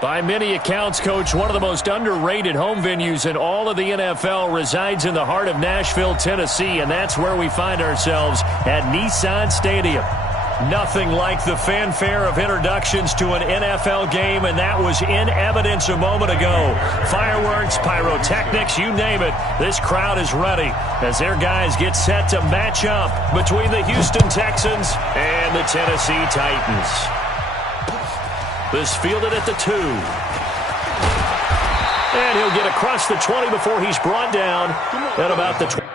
By many accounts, Coach, one of the most underrated home venues in all of the NFL resides in the heart of Nashville, Tennessee, and that's where we find ourselves at Nissan Stadium. Nothing like the fanfare of introductions to an NFL game, and that was in evidence a moment ago. Fireworks, pyrotechnics, you name it, this crowd is ready as their guys get set to match up between the Houston Texans and the Tennessee Titans. This fielded at the 2. And he'll get across the 20 before he's brought down at about the 20.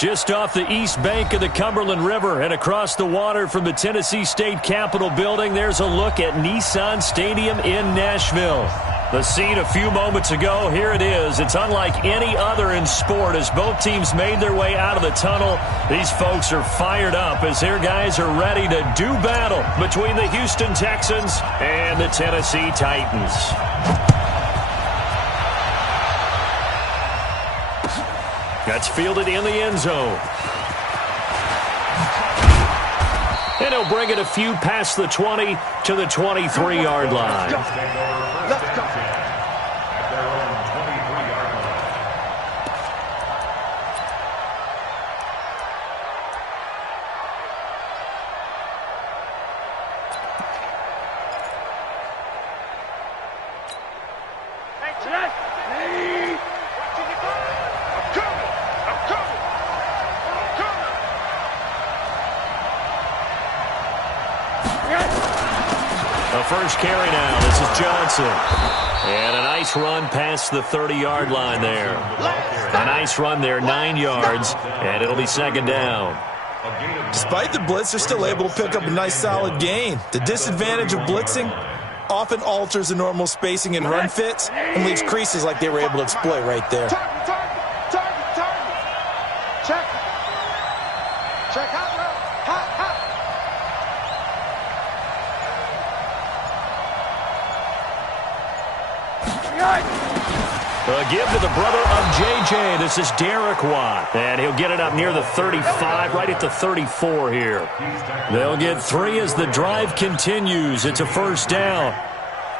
Just off the east bank of the Cumberland River and across the water from the Tennessee State Capitol building, there's a look at Nissan Stadium in Nashville. The scene a few moments ago, here it is. It's unlike any other in sport as both teams made their way out of the tunnel. These folks are fired up as their guys are ready to do battle between the Houston Texans and the Tennessee Titans. That's fielded in the end zone. And he'll bring it a few past the 20 to the 23-yard line. Let's go. At their own 23-yard line. The first carry now. This is Johnson. And a nice run past the 30-yard line there. A nice run there, 9 yards, and it'll be second down. Despite the blitz, they're still able to pick up a nice solid gain. The disadvantage of blitzing often alters the normal spacing and run fits and leaves creases like they were able to exploit right there. Check out. A give to the brother of J.J. This is Derek Watt. And he'll get it up near the 35, right at the 34 here. They'll get 3 as the drive continues. It's a first down.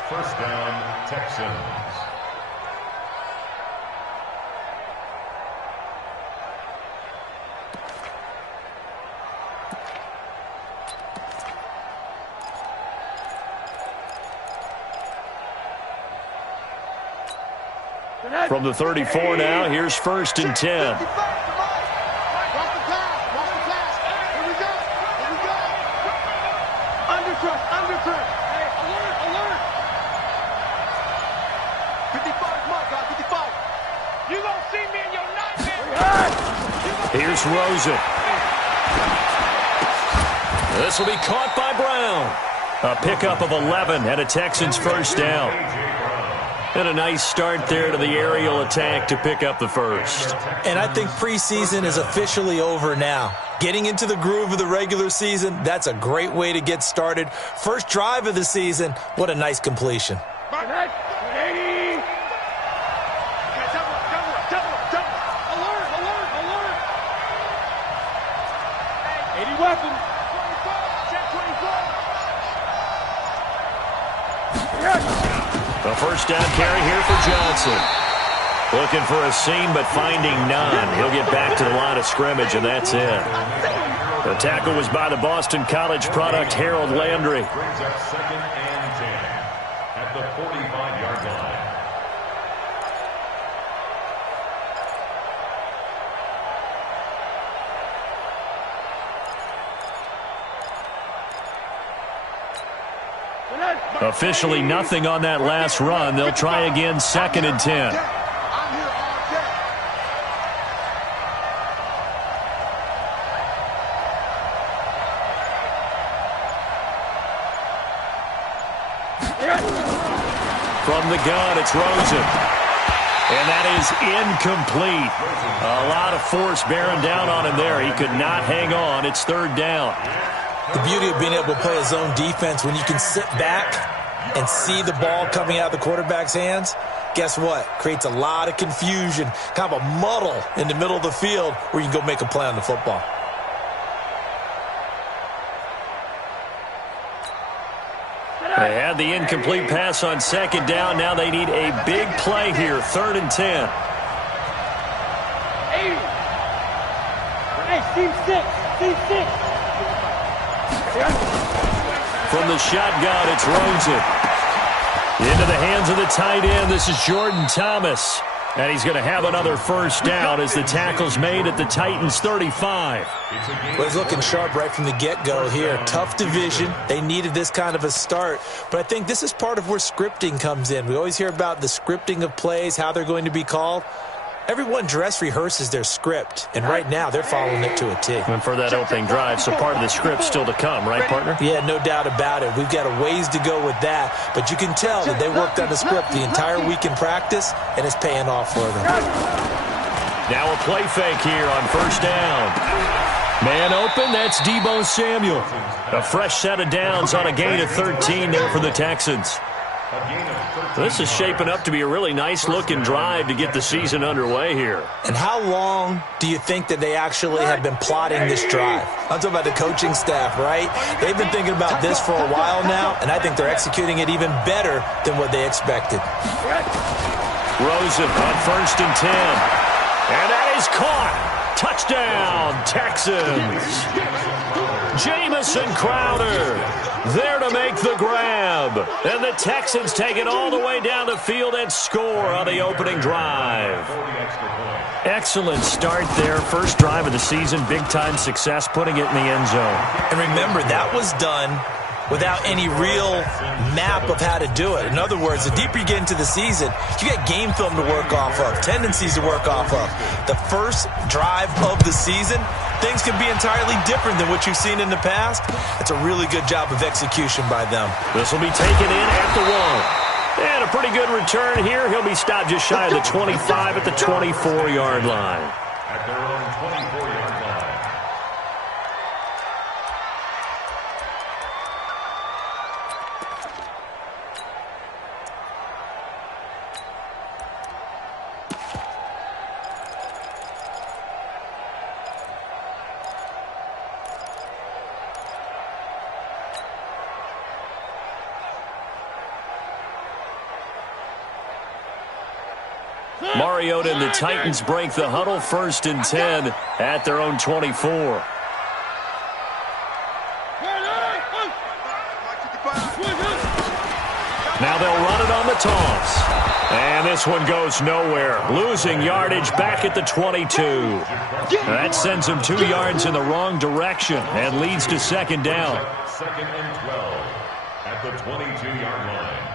First down, Texans. From the 34 now, here's first and 10. Here's Rosen. This will be caught by Brown. A pickup of 11 and a Texans first down. And a nice start there to the aerial attack to pick up the first. And I think preseason is officially over now. Getting into the groove of the regular season, that's a great way to get started. First drive of the season, what a nice completion. A first down carry here for Johnson. Looking for a seam, but finding none. He'll get back to the line of scrimmage, and that's it. The tackle was by the Boston College product, Harold Landry. Brings up second and 10 at the 45-yard line. Officially nothing on that last run. They'll try again, second and 10. From the gun, it's Rosen. And that is incomplete. A lot of force bearing down on him there. He could not hang on. It's third down. The beauty of being able to play a zone defense when you can sit back and see the ball coming out of the quarterback's hands, guess what? Creates a lot of confusion, kind of a muddle in the middle of the field where you can go make a play on the football. They had the incomplete pass on second down. Now they need a big play here, third and 10. Team 6. From the shotgun, it's Rosen. Into the hands of the tight end. This is Jordan Thomas. And he's going to have another first down as the tackle's made at the Titans' 35. Well, he's looking sharp right from the get-go here. Tough division. They needed this kind of a start. But I think this is part of where scripting comes in. We always hear about the scripting of plays, how they're going to be called. Everyone dress rehearses their script, and right now they're following it to a T. And for that opening drive, so part of the script still to come, right, partner? Yeah, no doubt about it. We've got a ways to go with that, but you can tell that they worked on the script the entire week in practice, and it's paying off for them. Now a play fake here on first down. Man open, that's Deebo Samuel. A fresh set of downs on a gain of 13 there for the Texans. This is shaping up to be a really nice-looking drive to get the season underway here. And how long do you think that they actually have been plotting this drive? I'm talking about the coaching staff, right? They've been thinking about this for a while now, and I think they're executing it even better than what they expected. Rosen on first and 10. And that is caught. Touchdown, Texans. Jamison Crowder there to make the grab. And the Texans take it all the way down the field and score on the opening drive. Excellent start there. First drive of the season. Big-time success, putting it in the end zone. And remember, that was done without any real map of how to do it. In other words, the deeper you get into the season, you got game film to work off of, tendencies to work off of. The first drive of the season, things can be entirely different than what you've seen in the past. It's a really good job of execution by them. This will be taken in at the 1. And a pretty good return here. He'll be stopped just shy of the 25 at the 24-yard line. At their own 24-yard line. Mariota and the Titans break the huddle, first and 10 at their own 24. Now they'll run it on the toss. And this one goes nowhere. Losing yardage back at the 22. That sends them 2 yards in the wrong direction and leads to second down. Second and 12 at the 22-yard line.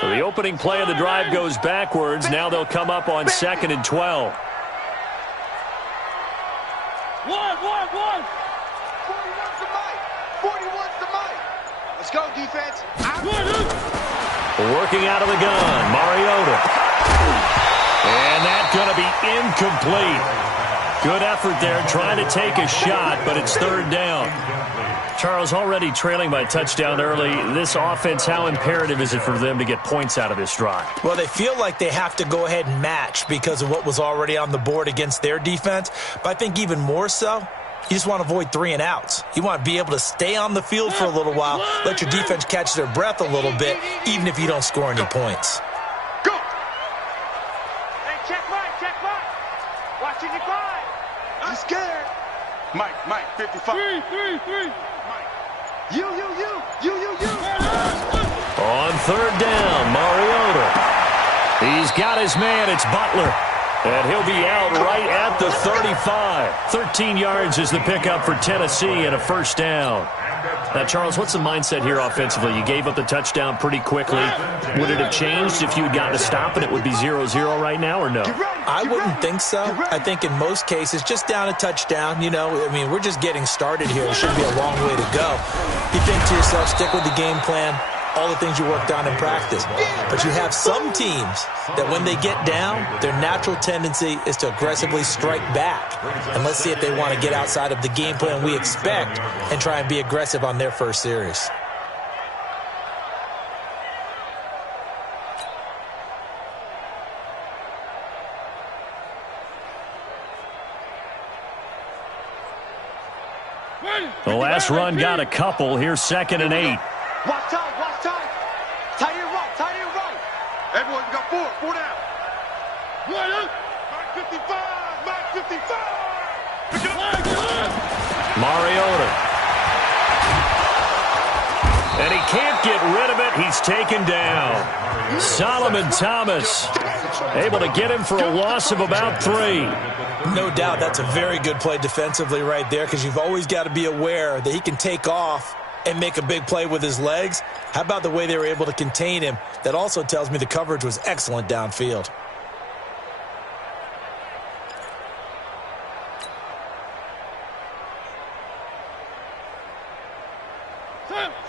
So the opening play of the drive goes backwards. Now they'll come up on second and 12. 1, 1, 1. 41's the mic. 41's the mic. Let's go, defense. Working out of the gun, Mariota. And that's going to be incomplete. Good effort there, trying to take a shot, but it's third down. Charles, already trailing by touchdown early. This offense, how imperative is it for them to get points out of this drive? Well, they feel like they have to go ahead and match because of what was already on the board against their defense. But I think even more so, you just want to avoid 3 and outs. You want to be able to stay on the field for a little while, let your defense catch their breath a little bit, even if you don't score any points. Go. Hey, check right, check right. Watching your five. You scared? Mike, 55. 3. You. On third down, Mariota. He's got his man. It's Butler. And he'll be out right at the 35. 13 yards is the pickup for Tennessee and a first down. Now, Charles, what's the mindset here offensively? You gave up the touchdown pretty quickly. Would it have changed if you had gotten a stop and it would be 0-0 right now, or no? I wouldn't think so. I think in most cases, just down a touchdown, we're just getting started here. It should be a long way to go. You think to yourself, stick with the game plan, all the things you worked on in practice. But you have some teams that when they get down, their natural tendency is to aggressively strike back. And let's see if they want to get outside of the game plan we expect and try and be aggressive on their first series. The last run got a couple. Here's second and 8. Watch time. Tight end right. Everyone, you got 4 down. Right up. Mike 55. Mariota. And he can't get rid of it. He's taken down. Solomon Thomas able to get him for a loss of about 3. No doubt that's a very good play defensively right there, because you've always got to be aware that he can take off and make a big play with his legs. How about the way they were able to contain him? That also tells me the coverage was excellent downfield.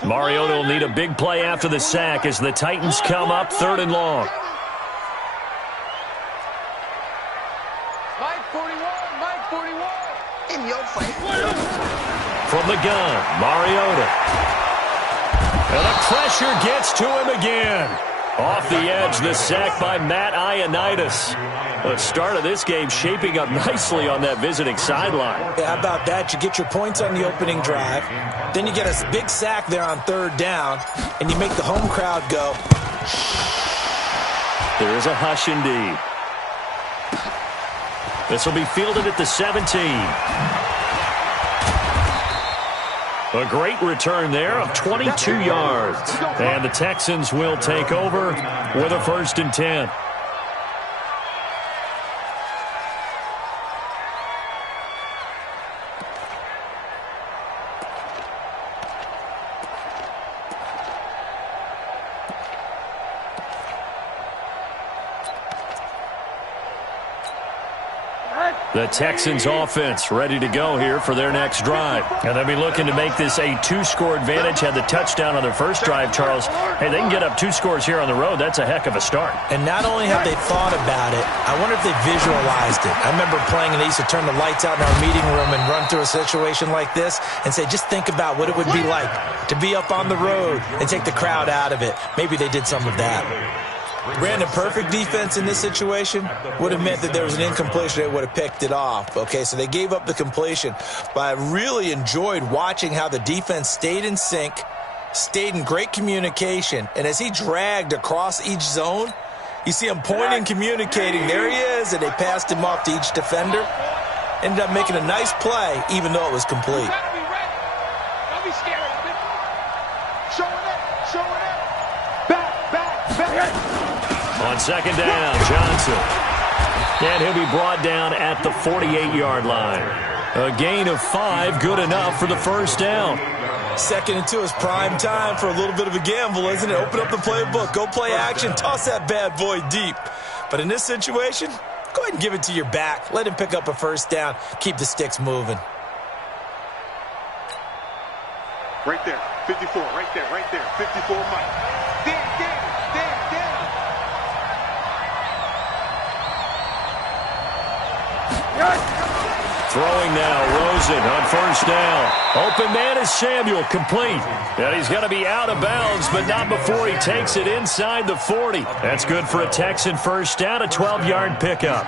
Mariota will need a big play after the sack as the Titans come up 3rd and long. Mike 41. In your face. From the gun, Mariota. And the pressure gets to him again. Off the edge, the sack by Matt Ioannidis. The start of this game shaping up nicely on that visiting sideline. Yeah, how about that? You get your points on the opening drive. Then you get a big sack there on 3rd down, and you make the home crowd go. There is a hush indeed. This will be fielded at the 17. A great return there of 22 yards. And the Texans will take over with a 1st and 10. The Texans offense ready to go here for their next drive. And they'll be looking to make this a 2-score advantage. Had the touchdown on their first drive, Charles. Hey, they can get up 2 scores here on the road. That's a heck of a start. And not only have they thought about it, I wonder if they visualized it. I remember playing and they used to turn the lights out in our meeting room and run through a situation like this and say, just think about what it would be like to be up on the road and take the crowd out of it. Maybe they did some of that. Brandon, perfect defense in this situation would have meant that there was an incompletion. They would have picked it off. Okay, so they gave up the completion. But I really enjoyed watching how the defense stayed in sync, stayed in great communication. And as he dragged across each zone, you see him pointing, communicating. There he is, and they passed him off to each defender. Ended up making a nice play, even though it was complete. Don't be scared of it. Showing up. Back. On 2nd down, Johnson. And he'll be brought down at the 48-yard line. A gain of 5, good enough for the 1st down. 2nd and 2 is prime time for a little bit of a gamble, isn't it? Open up the playbook, go play action, toss that bad boy deep. But in this situation, go ahead and give it to your back. Let him pick up a 1st down. Keep the sticks moving. Right there, 54, right there, 54, Mike. Damn. Throwing now, Rosen on 1st down. Open man is Samuel, complete. And he's going to be out of bounds, but not before he takes it inside the 40. That's good for a Texan 1st down, a 12-yard pickup.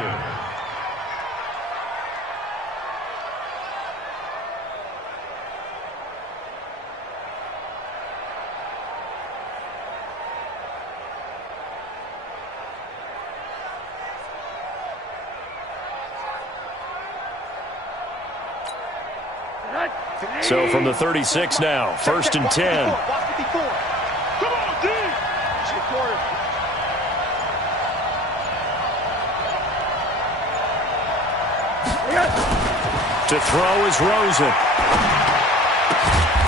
So from the 36 now, 1st and 10. Come on, D! To throw is Rosen.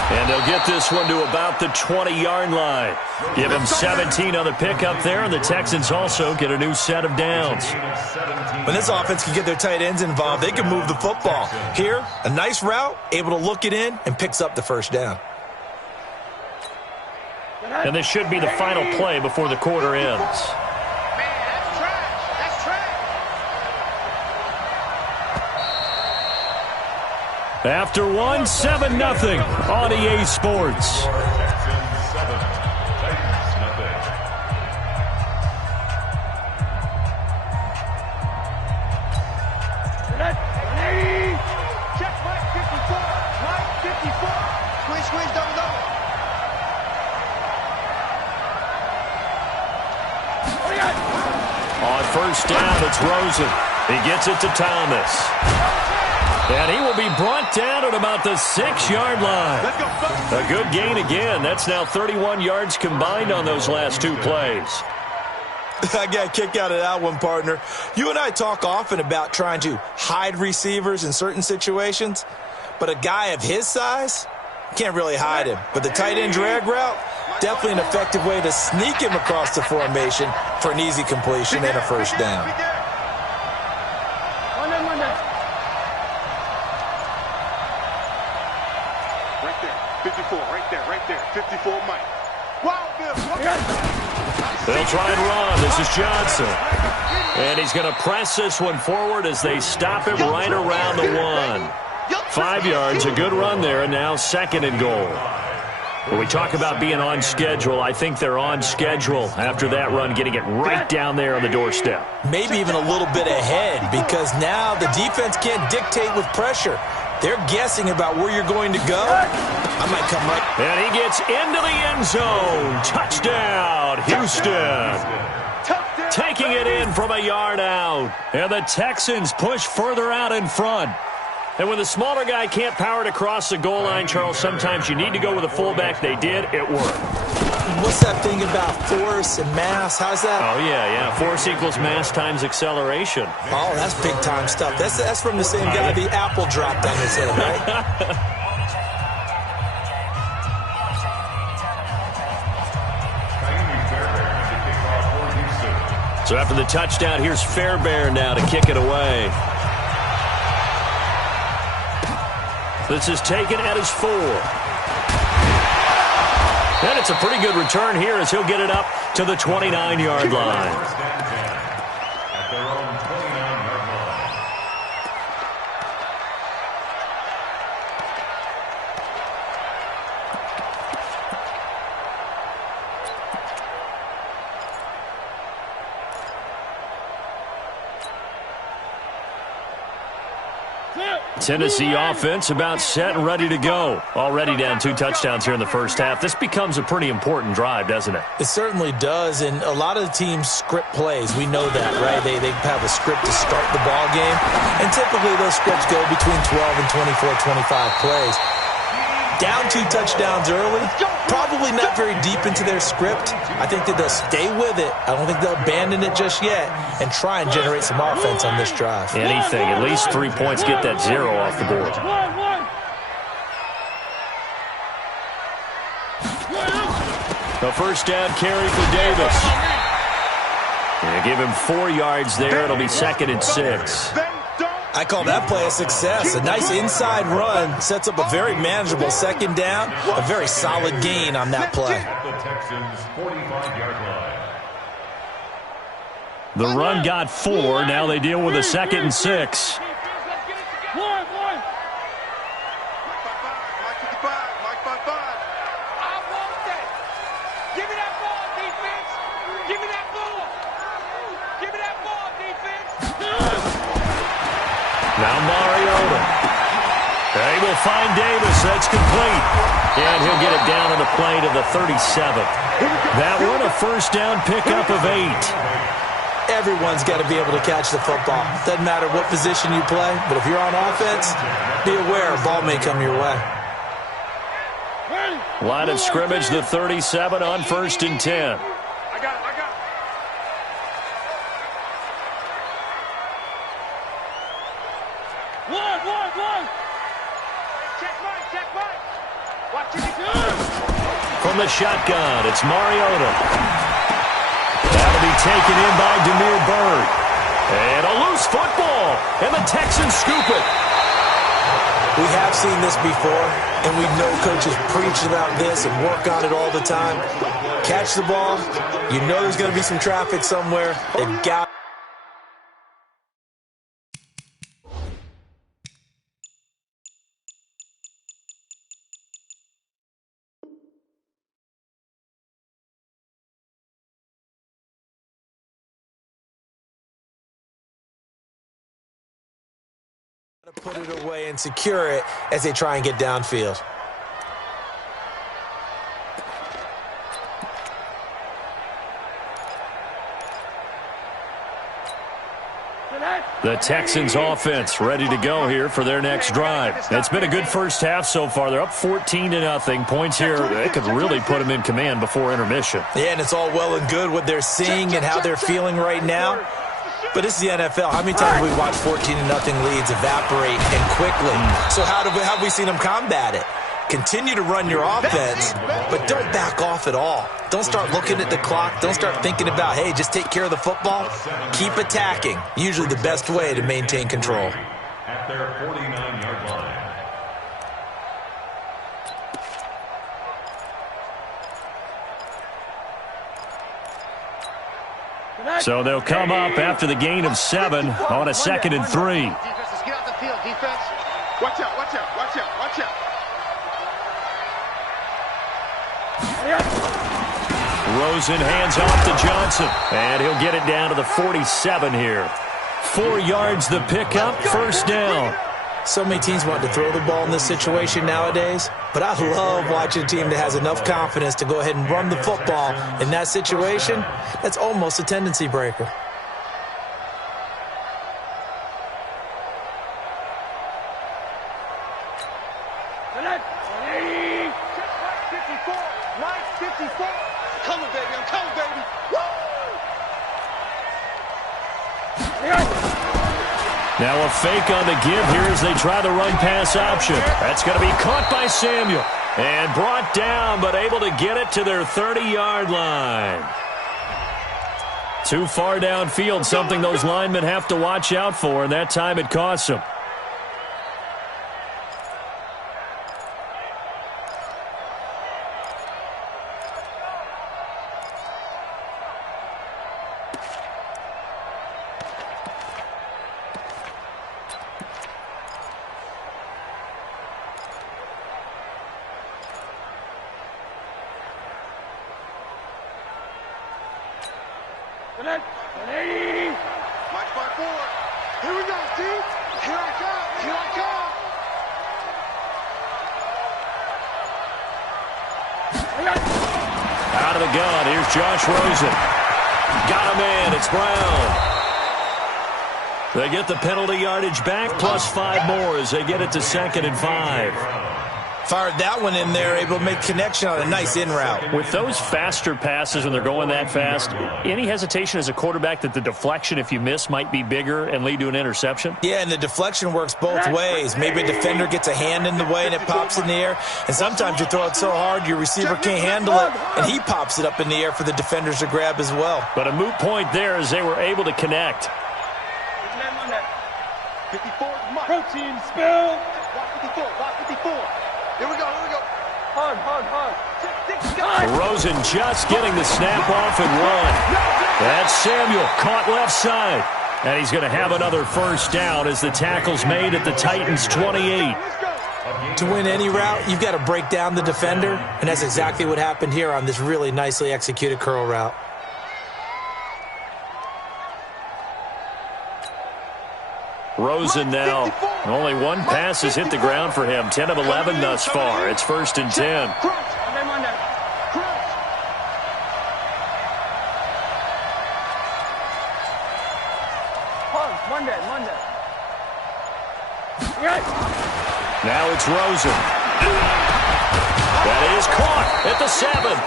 And they'll get this one to about the 20-yard line. Give him 17 on the pickup there, and the Texans also get a new set of downs. When this offense can get their tight ends involved, they can move the football. Here, a nice route, able to look it in, and picks up the 1st down. And this should be the final play before the quarter ends. After 1, 7-0 on EA Sports. Texans 7, Titans nothing. Check Mike 54. Mike 54. Squeeze, double. On 1st down, it's Rosen. He gets it to Thomas. And he will be brought down at about the 6-yard line. A good gain again. That's now 31 yards combined on those last 2 plays. I got a kick out of that one, partner. You and I talk often about trying to hide receivers in certain situations, but a guy of his size can't really hide him. But the tight end drag route, definitely an effective way to sneak him across the formation for an easy completion and a first down. Right there, 54, right there, 54, Mike. Wow, They'll try and run. This is Johnson. And he's going to press this one forward as they stop him right around the 1. 5 yards, a good run there, and now 2nd and goal. When we talk about being on schedule, I think they're on schedule after that run, getting it right down there on the doorstep. Maybe even a little bit ahead, because now the defense can't dictate with pressure. They're guessing about where you're going to go. I might come right. And he gets into the end zone. Touchdown, Houston. Taking it in from a yard out. And the Texans push further out in front. And when the smaller guy can't power it across the goal line, Charles, sometimes you need to go with a fullback. They did. It worked. What's that thing about force and mass? How's that? Oh, yeah. Force equals mass times acceleration. Oh, that's big-time stuff. That's from the same guy the apple dropped on his head, right? So after the touchdown, here's Fairbairn now to kick it away. This is taken at his 4. And it's a pretty good return here as he'll get it up to the 29-yard line. Tennessee offense about set and ready to go. Already down 2 touchdowns here in the first half. This becomes a pretty important drive, doesn't it? It certainly does, and a lot of the teams script plays. We know that, right? They have a script to start the ball game, and typically those scripts go between 12 and 24, 25 plays. Down 2 touchdowns early, probably not very deep into their script. I think that they'll stay with it. I don't think they'll abandon it just yet and try and generate some offense on this drive. Anything, at least 3 points, get that 0 off the board. The first down carry for Davis. And give him 4 yards there. It'll be 2nd and 6. I call that play a success. A nice inside run sets up a very manageable 2nd down. A very solid gain on that play. The run got 4. Now they deal with a 2nd and 6. Now Mariota. They will find Davis. That's complete. And he'll get it down on the play to the 37. That one a first down pickup of 8. Everyone's got to be able to catch the football. Doesn't matter what position you play, but if you're on offense, be aware a ball may come your way. Line of scrimmage, the 37 on 1st and 10. From the shotgun, it's Mariota. That'll be taken in by Demir Bird. And a loose football, and the Texans scoop it. We have seen this before, and we know coaches preach about this and work on it all the time. Catch the ball. You know there's going to be some traffic somewhere. They've got to put it away and secure it as they try and get downfield. The Texans offense ready to go here for their next drive. It's been a good first half so far. They're up 14-0. Points here, they could really put them in command before intermission. Yeah, and it's all well and good what they're seeing and how they're feeling right now. But this is the NFL. How many times have we watched 14-0 leads evaporate and quickly? So how have we seen them combat it? Continue to run your offense, but don't back off at all. Don't start looking at the clock. Don't start thinking about, hey, just take care of the football. Keep attacking. Usually the best way to maintain control. At their 49-yard line. So they'll come up after the gain of 7 on a 2nd and 3. Defense, let's get out the field, defense. Watch out, watch out, watch out, watch out. Rosen hands off to Johnson, and he'll get it down to the 47 here. 4 yards the pickup, first down. So many teams want to throw the ball in this situation nowadays, but I love watching a team that has enough confidence to go ahead and run the football in that situation. That's almost a tendency breaker. Now a fake on the give here as they try the run-pass option. That's going to be caught by Samuel and brought down, but able to get it to their 30-yard line. Too far downfield, something those linemen have to watch out for, and that time it costs them. March by 4. Here we go, team. Here I come. Here I come. Out of the gun, here's Josh Rosen. Got a man, it's Brown. They get the penalty yardage back, plus 5 more as they get it to 2nd and 5. Fired that one in there, able to make connection on a nice in route. With those faster passes when they're going that fast, any hesitation as a quarterback that the deflection, if you miss, might be bigger and lead to an interception? Yeah, and the deflection works both ways. Maybe a defender gets a hand in the way and it pops in the air. And sometimes you throw it so hard your receiver can't handle it, and he pops it up in the air for the defenders to grab as well. But a moot point there as they were able to connect. 54 is Mike. Protein spill. Block 54, block 54. Here we go, here we go. Hard. Rosen just getting the snap off and run. That's Samuel, caught left side. And he's going to have another first down as the tackle's made at the Titans' 28. To win any route, you've got to break down the defender, and that's exactly what happened here on this really nicely executed curl route. Rosen now, only one pass has hit the ground for him. 10 of 11 thus far. It's 1st and 10. Now it's Rosen. That is caught at the 7.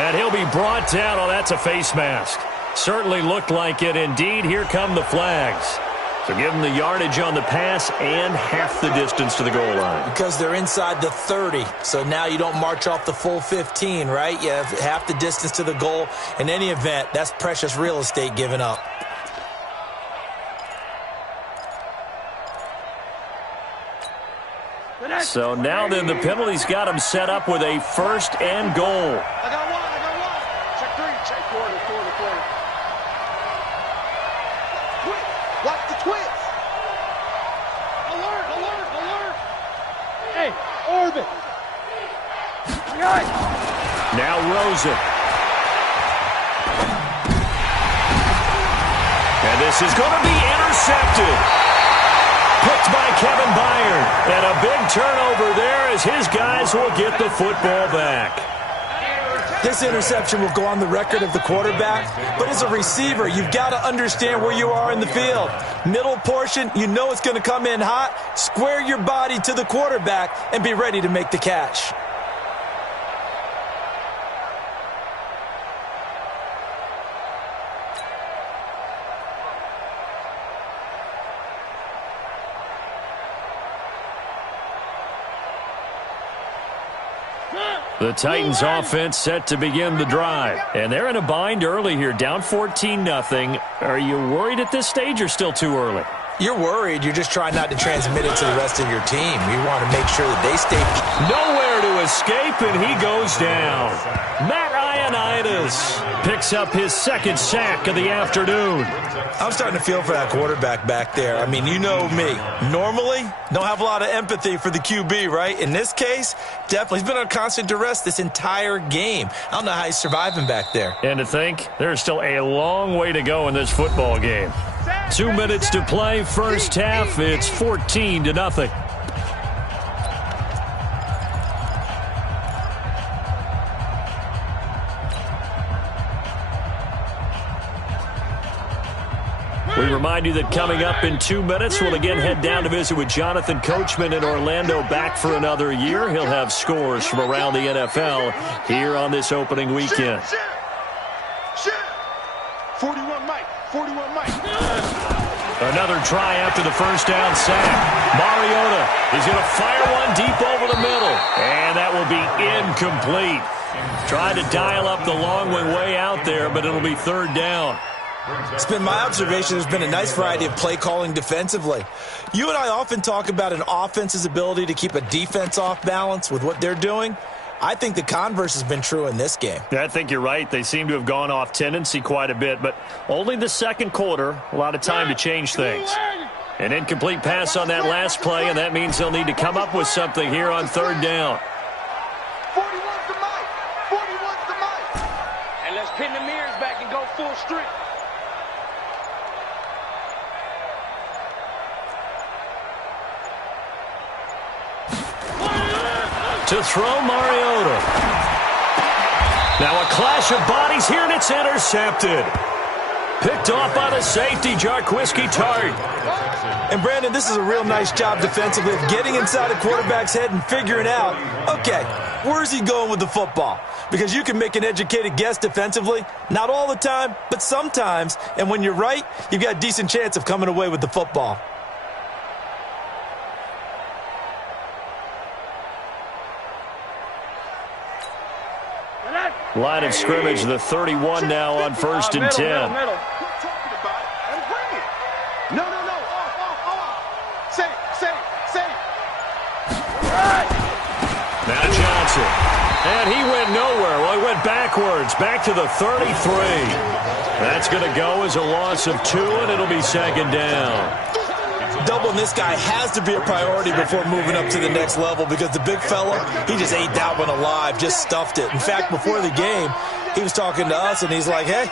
And he'll be brought down. Oh, that's a face mask. Certainly looked like it. Indeed, here come the flags. So give them the yardage on the pass and half the distance to the goal line. Because they're inside the 30, so now you don't march off the full 15, right? You have half the distance to the goal. In any event, that's precious real estate given up. So now then the penalty's got him set up with a 1st and goal. I got one. Check 3, check 4. Watch the twist. Alert. Hey, orbit. Now Rosen. And this is going to be intercepted. Picked by Kevin Byard. And a big turnover there as his guys will get the football back. This interception will go on the record of the quarterback, but as a receiver, you've got to understand where you are in the field. Middle portion, you know it's going to come in hot. Square your body to the quarterback and be ready to make the catch. The Titans offense set to begin the drive. And they're in a bind early here, down 14-0. Are you worried at this stage or still too early? You're worried. You're just trying not to transmit it to the rest of your team. You want to make sure that they stay. Nowhere to escape, and he goes down. Matt Ioannidis picks up his second sack of the afternoon. I'm starting to feel for that quarterback back there. I mean, you know me. Normally, don't have a lot of empathy for the QB, right? In this case, definitely. He's been on constant duress this entire game. I don't know how he's surviving back there. And to think, there's still a long way to go in this football game. 2 minutes to play, first half. It's 14-0. We remind you that coming up in 2 minutes, we'll again head down to visit with Jonathan Coachman in Orlando, back for another year. He'll have scores from around the NFL here on this opening weekend. 41 Mike. 41 Mike. Another try after the first down sack. Mariota is going to fire one deep over the middle. And that will be incomplete. Tried to dial up the long way out there, but it'll be third down. It's been my observation there's been a nice variety of play calling defensively. You and I often talk about an offense's ability to keep a defense off balance with what they're doing. I think the converse has been true in this game. I think you're right. They seem to have gone off tendency quite a bit, but only the second quarter, a lot of time to change things. An incomplete pass on that last play, and that means they'll need to come up with something here on third down. 41's the Mike. 41's the Mike. And let's pin the mirrors back and go full strength. To throw Mariota. Now a clash of bodies here, and it's intercepted. Picked off by the safety, Jarquiski Tart. And Brandon, this is a real nice job defensively of getting inside a quarterback's head and figuring out, okay, where's he going with the football? Because you can make an educated guess defensively, not all the time, but sometimes. And when you're right, you've got a decent chance of coming away with the football. Line of scrimmage, the 31 now on 1st and 10. Middle. Keep talking about it and bring it. No. Off. Safe. Now Johnson. And he went nowhere. Well, he went backwards, back to the 33. That's going to go as a loss of 2, and it'll be second down. Doubling this guy has to be a priority before moving up to the next level because the big fella, he just ate that one alive, just stuffed it. In fact, before the game, he was talking to us, and he's like, hey,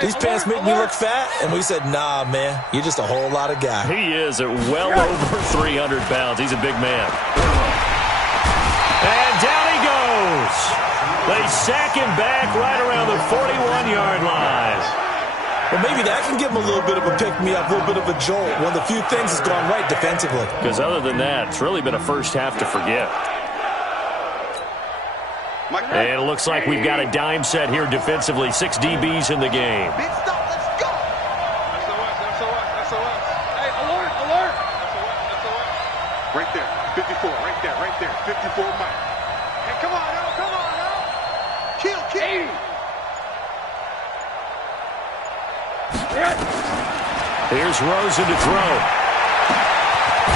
these pants make me look fat. And we said, nah, man, you're just a whole lot of guy. He is at well over 300 pounds. He's a big man. And down he goes. They sack him back right around the 41-yard line. Well, maybe that can give him a little bit of a pick-me-up, a little bit of a jolt. One of the few things that's gone right defensively. Because other than that, it's really been a first half to forget. And it looks like we've got a dime set here defensively. 6 DBs in the game. Big stuff. Let's go. That's the West. Hey, alert. That's the West. Right there. 54. Right there. 54 Mike. Hey, come on now. Kill. Hey. Here's Rosen to throw.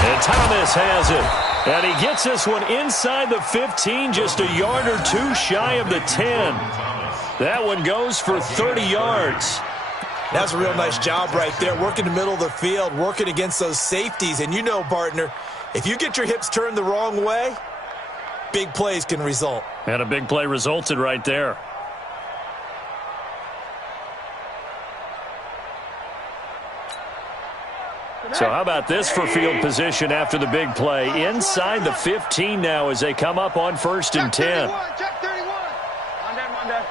And Thomas has it. And he gets this one inside the 15, just a yard or 2 shy of the 10. That one goes for 30 yards. That's a real nice job right there, working the middle of the field, working against those safeties. And you know, partner, if you get your hips turned the wrong way, big plays can result. And a big play resulted right there. So how about this for field position after the big play? Inside the 15 now as they come up on 1st and 10. Check 31. Monday.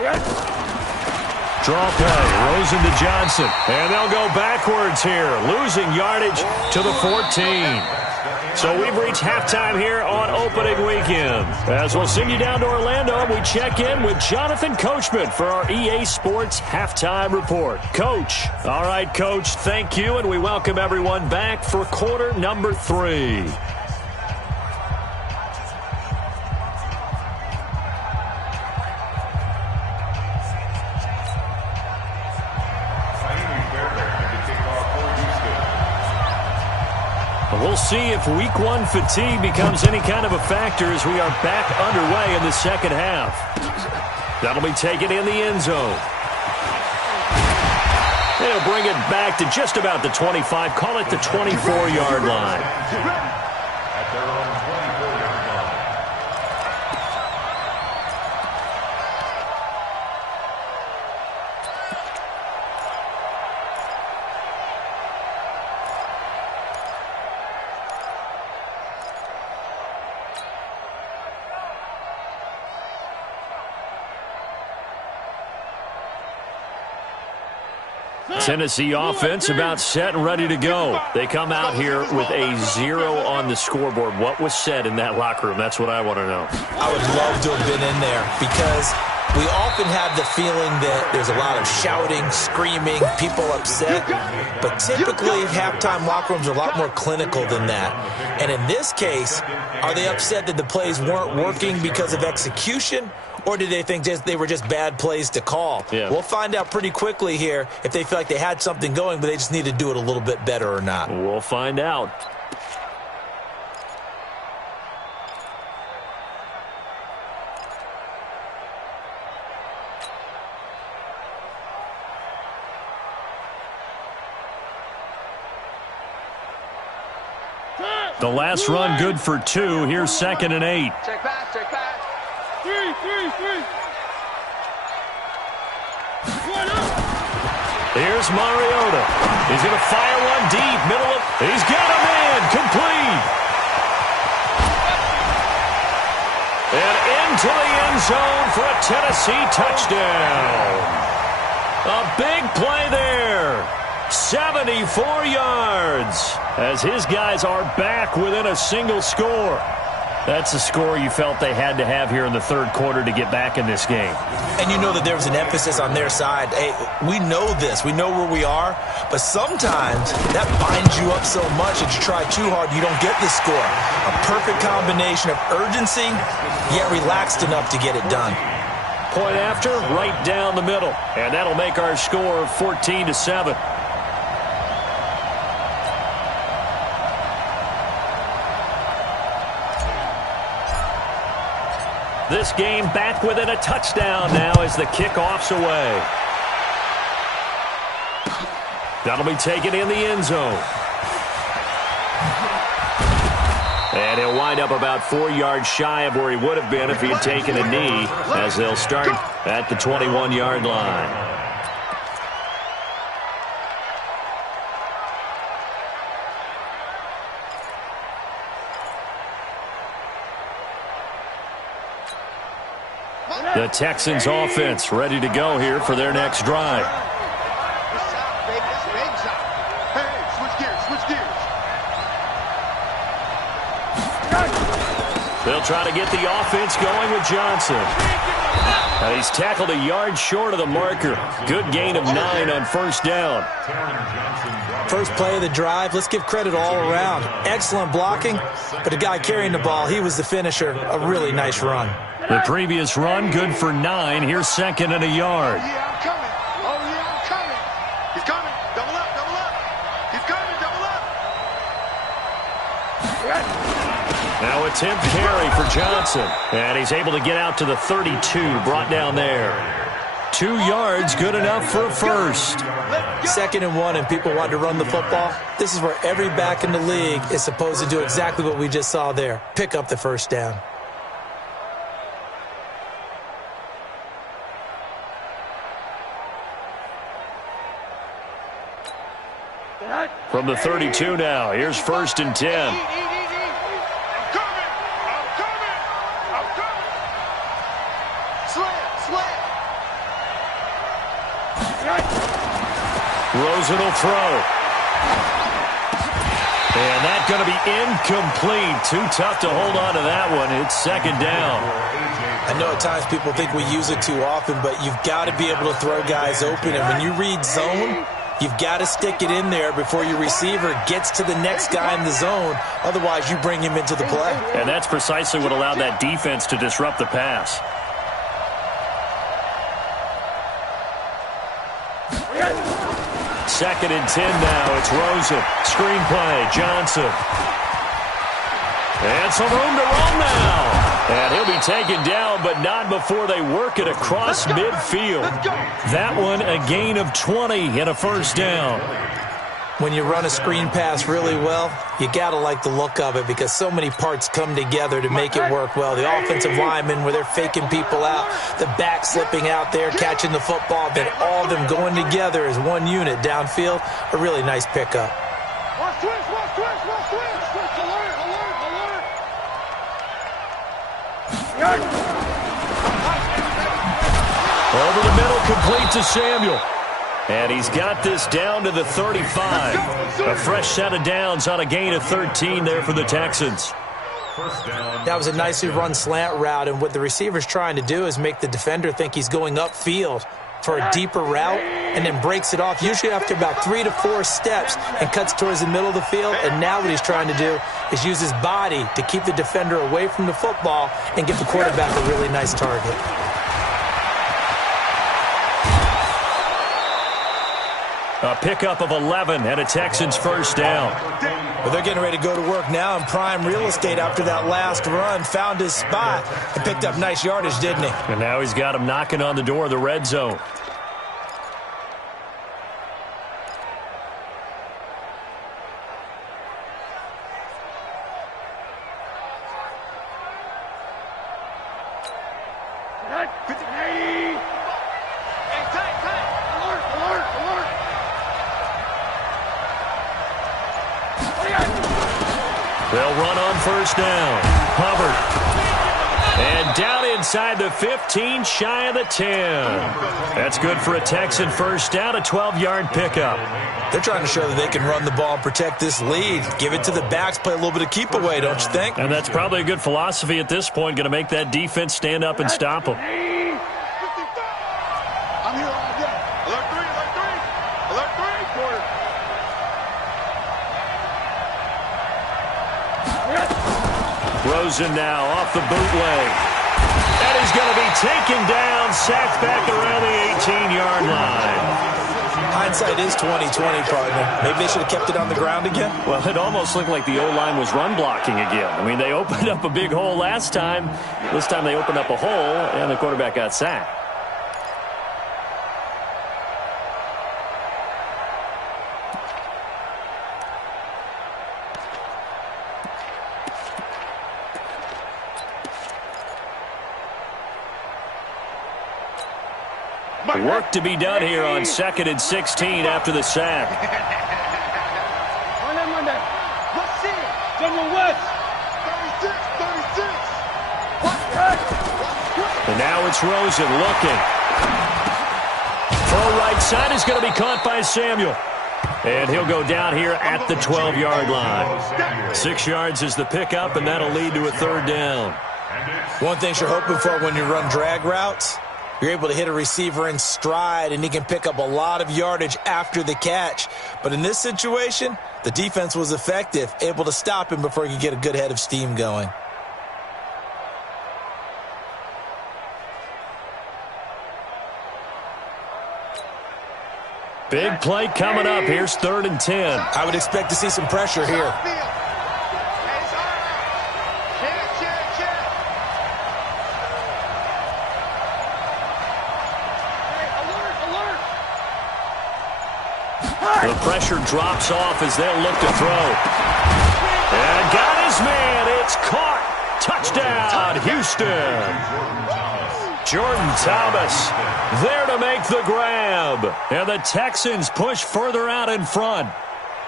Draw play, Rosen to Johnson. And they'll go backwards here, losing yardage to the 14. So we've reached halftime here on opening weekend. As we'll send you down to Orlando, we check in with Jonathan Coachman for our EA Sports Halftime Report. Coach. All right, Coach, thank you, and we welcome everyone back for quarter number 3. We'll see if week 1 fatigue becomes any kind of a factor as we are back underway in the second half. That'll be taken in the end zone. They'll bring it back to just about the 25, call it the 24-yard line. At their own 24-yard line. Tennessee offense about set and ready to go. They come out here with a 0 on the scoreboard. What was said in that locker room? That's what I want to know. I would love to have been in there because we often have the feeling that there's a lot of shouting, screaming, people upset. But typically, halftime locker rooms are a lot more clinical than that. And in this case, are they upset that the plays weren't working because of execution? Or did they think they were just bad plays to call? Yeah. We'll find out pretty quickly here if they feel like they had something going, but they just need to do it a little bit better or not. We'll find out. The last run good for 2. Here's 2nd and 8. Check back, check back. 3. Here's Mariota. He's going to fire one deep. Middle of... He's got him in. Complete. And into the end zone for a Tennessee touchdown. A big play there. 74 yards. As his guys are back within a single score. That's the score you felt they had to have here in the third quarter to get back in this game. And you know that there was an emphasis on their side. Hey, we know this. We know where we are. But sometimes that binds you up so much that you try too hard, you don't get the score. A perfect combination of urgency, yet relaxed enough to get it done. Point after, right down the middle. And that'll make our score 14-7. This game back within a touchdown now as the kickoff's away. That'll be taken in the end zone. And he'll wind up about 4 yards shy of where he would have been if he had taken a knee, as they'll start at the 21-yard line. The Texans offense ready to go here for their next drive. Hey, switch gears. They'll try to get the offense going with Johnson. And he's tackled a yard short of the marker. Good gain of 9 on first down. First play of the drive, let's give credit all around. Excellent blocking, but the guy carrying the ball, he was the finisher. A really nice run. The previous run, good for 9. Here's 2nd and a yard. Oh, yeah, I'm coming. He's coming. Double up. He's coming, double up. Now attempt carry for Johnson. And he's able to get out to the 32, brought down there. 2 yards, good enough for a first. 2nd and 1, and people want to run the football. This is where every back in the league is supposed to do exactly what we just saw there. Pick up the first down. From the 32 now, here's 1st and 10. I'm coming. Slam. Rosen will throw. And that's going to be incomplete. Too tough to hold on to that one. It's second down. I know at times people think we use it too often, but you've got to be able to throw guys open. And when you read zone, you've got to stick it in there before your receiver gets to the next guy in the zone. Otherwise, you bring him into the play. And that's precisely what allowed that defense to disrupt the pass. Second and 10 now. It's Rosen. Screen play. Johnson. And some room to run now. And he'll be taken down, but not before they work it across midfield. That one, a gain of 20 and a first down. When you run a screen pass really well, you got to like the look of it because so many parts come together to make it work well. The offensive linemen, where they're faking people out, the back slipping out there, catching the football, then all of them going together as one unit downfield, a really nice pickup. Watch twist, watch twist, watch twist. Twist, alert, alert, alert. Over the middle, complete to Samuel. And he's got this down to the 35. A fresh set of downs on a gain of 13 there for the Texans. That was a nicely run slant route, and what the receiver's trying to do is make the defender think he's going upfield for a deeper route and then breaks it off, usually after about 3 to 4 steps, and cuts towards the middle of the field. And now what he's trying to do is use his body to keep the defender away from the football and give the quarterback a really nice target. A pickup of 11 and a Texans first down. Well, they're getting ready to go to work now in prime real estate after that last run. Found his spot and picked up nice yardage, didn't he? And now he's got him knocking on the door of the red zone. They'll run on first down. Hubbard. And down inside the 15, shy of the 10. That's good for a Texan first down, a 12-yard pickup. They're trying to show that they can run the ball and protect this lead. Give it to the backs, play a little bit of keep away, don't you think? And that's probably a good philosophy at this point, going to make that defense stand up and stop them. I'm here all day. Alert 3, alert 3. Alert 3, quarter. Rosen now off the bootleg. And he's going to be taken down, sacked back around the 18-yard line. Hindsight is 20/20, partner. Maybe they should have kept it on the ground again. Well, it almost looked like the O-line was run blocking again. I mean, they opened up a big hole last time. This time they opened up a hole, and the quarterback got sacked. Work to be done here on 2nd and 16 after the sack. Monday. What's it? General West. 36. And now it's Rosen looking. Throw right side is going to be caught by Samuel. And he'll go down here at the 12-yard line. 6 yards is the pickup, and that'll lead to a third down. One thing you're hoping for when you run drag routes, you're able to hit a receiver in stride, and he can pick up a lot of yardage after the catch. But in this situation, the defense was effective, able to stop him before he could get a good head of steam going. Big play coming up. Here's 3rd and 10. I would expect to see some pressure here. The pressure drops off as they'll look to throw. And got his man. It's caught. Touchdown, Houston. Jordan Thomas there to make the grab. And the Texans push further out in front.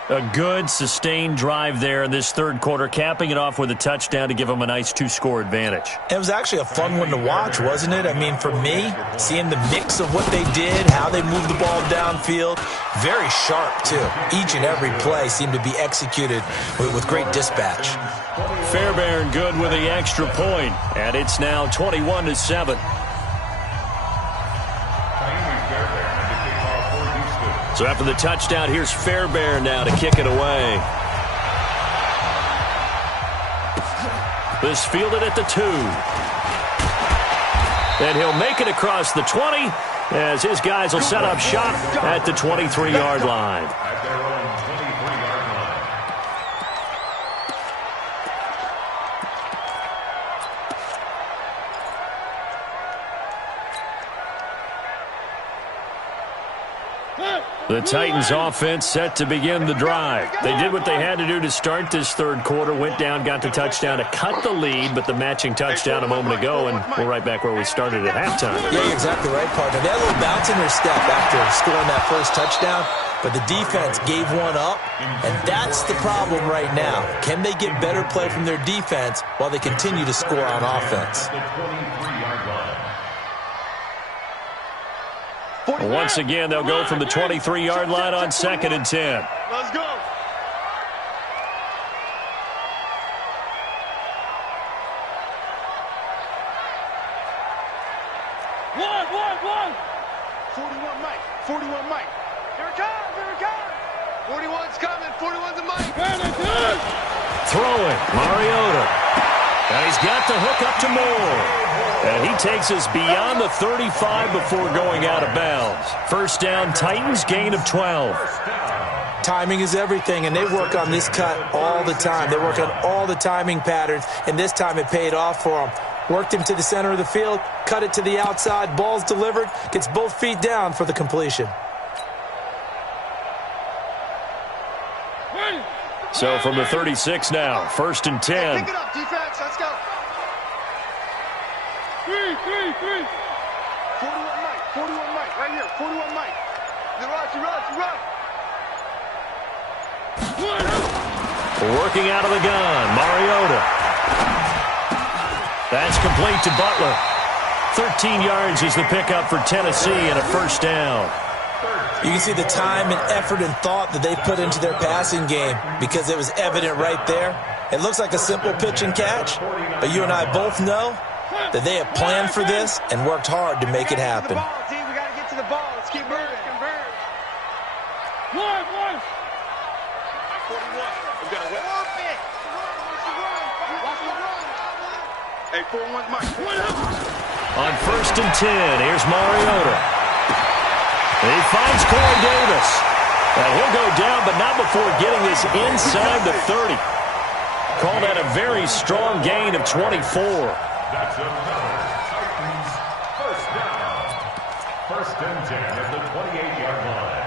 A good, sustained drive there in this third quarter, capping it off with a touchdown to give them a nice 2-score advantage. It was actually a fun one to watch, wasn't it? I mean, for me, seeing the mix of what they did, how they moved the ball downfield, very sharp, too. Each and every play seemed to be executed with great dispatch. Fairbairn good with the extra point, and it's now 21-7. So after the touchdown, here's Fairbairn now to kick it away. This fielded at the 2. And he'll make it across the 20 as his guys will set up shop at the 23-yard line. At their own 23-yard line. The Titans offense set to begin the drive. They did what they had to do to start this third quarter, went down, got the touchdown to cut the lead, but the matching touchdown a moment ago, and we're right back where we started at halftime. Yeah, you're exactly right, partner. They had a little bounce in their step after scoring that first touchdown, but the defense gave one up, and that's the problem right now. Can they get better play from their defense while they continue to score on offense? Once again, they'll go from the 23-yard line on 2nd and 10. Let's go. One. 41 Mike. 41 Mike. Here it comes. 41's coming. 41's a Mike. Throwing, Mariota. And he's got the hook up to Moore. And he takes us beyond the 35 before going out of bounds. First down, Titans, gain of 12. Timing is everything, and they work on this cut all the time. They work on all the timing patterns, and this time it paid off for them. Worked him to the center of the field, cut it to the outside, ball's delivered, gets both feet down for the completion. So from the 36 now, 1st and 10. Pick it up, defense. Let's go. 3. 41 Mike. Right here. 41 Mike. You rush. Working out of the gun, Mariota. That's complete to Butler. 13 yards is the pickup for Tennessee and a first down. You can see the time and effort and thought that they put into their passing game because it was evident right there. It looks like a simple pitch and catch, but you and I both know that they have planned for this and worked hard to make it happen. We got to get to the ball. Let's keep moving. Convert. 41. We got to win. Hey, 41's Mike. On 1st and 10, here's Mariota. He finds Corey Davis. And he'll go down, but not before getting this inside the 30. Call that a very strong gain of 24. That's another Titans first down. 1st and 10 at the 28-yard line.